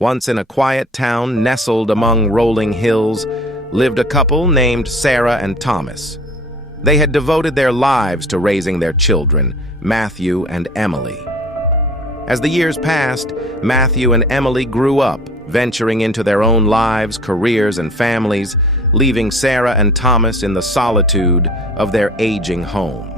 Once in a quiet town nestled among rolling hills, lived a couple named Sarah and Thomas. They had devoted their lives to raising their children, Matthew and Emily. As the years passed, Matthew and Emily grew up, venturing into their own lives, careers, and families, leaving Sarah and Thomas in the solitude of their aging home.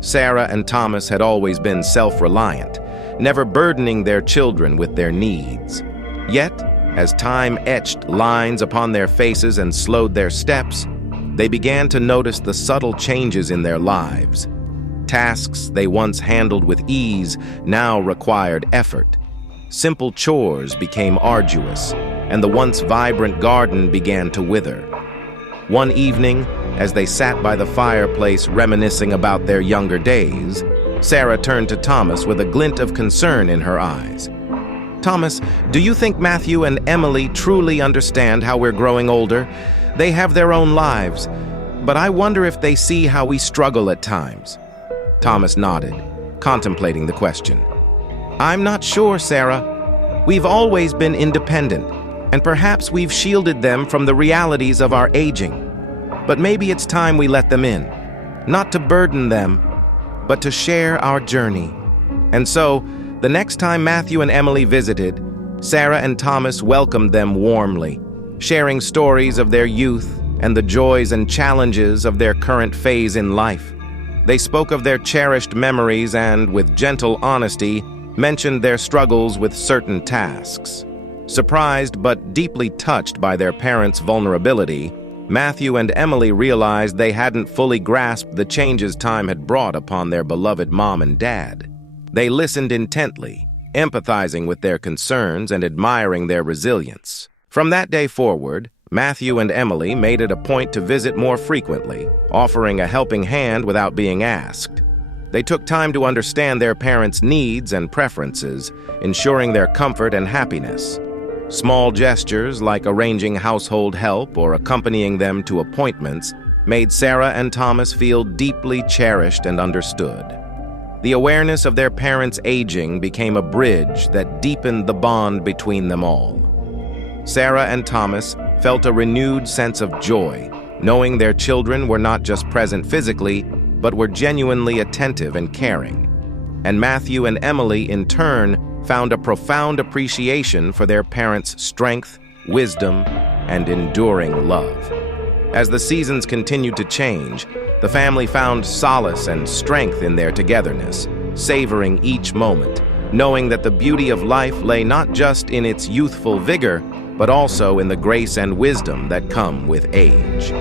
Sarah and Thomas had always been self-reliant, never burdening their children with their needs. Yet, as time etched lines upon their faces and slowed their steps, they began to notice the subtle changes in their lives. Tasks they once handled with ease now required effort. Simple chores became arduous, and the once vibrant garden began to wither. One evening, as they sat by the fireplace reminiscing about their younger days, Sarah turned to Thomas with a glint of concern in her eyes. "Thomas, do you think Matthew and Emily truly understand how we're growing older? They have their own lives, but I wonder if they see how we struggle at times." Thomas nodded, contemplating the question. "I'm not sure, Sarah. We've always been independent, and perhaps we've shielded them from the realities of our aging. But maybe it's time we let them in, not to burden them, but to share our journey." And so, the next time Matthew and Emily visited, Sarah and Thomas welcomed them warmly, sharing stories of their youth and the joys and challenges of their current phase in life. They spoke of their cherished memories and, with gentle honesty, mentioned their struggles with certain tasks. Surprised but deeply touched by their parents' vulnerability, Matthew and Emily realized they hadn't fully grasped the changes time had brought upon their beloved mom and dad. They listened intently, empathizing with their concerns and admiring their resilience. From that day forward, Matthew and Emily made it a point to visit more frequently, offering a helping hand without being asked. They took time to understand their parents' needs and preferences, ensuring their comfort and happiness. Small gestures like arranging household help or accompanying them to appointments made Sarah and Thomas feel deeply cherished and understood. The awareness of their parents' aging became a bridge that deepened the bond between them all. Sarah and Thomas felt a renewed sense of joy, knowing their children were not just present physically, but were genuinely attentive and caring. And Matthew and Emily, in turn, found a profound appreciation for their parents' strength, wisdom, and enduring love. As the seasons continued to change, the family found solace and strength in their togetherness, savoring each moment, knowing that the beauty of life lay not just in its youthful vigor, but also in the grace and wisdom that come with age.